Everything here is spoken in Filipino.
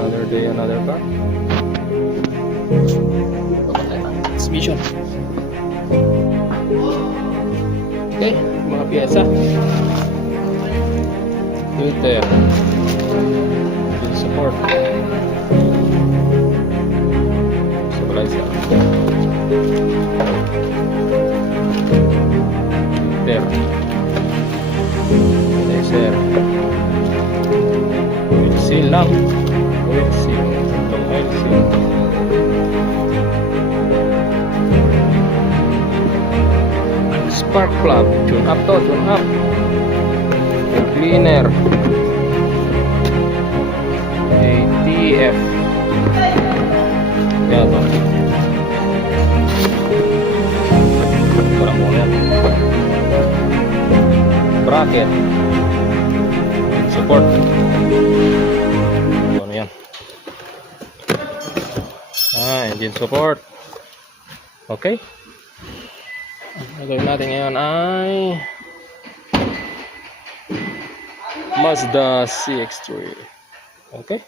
Another day, another car. Transmission. Okay, mga piyesa. Filter. Fuel support. Stabilizer. Filter. Laser. Oil seal lang. Oil seal. Itong oil seal. Spark plug. Tune up to. Tune up. Cleaner. ATF. Yan to. Parang mo yan. Bracket. Support. Ano yan? Engine support. Okay. Ang gawin natin ngayon ay Mazda CX-3. Okay.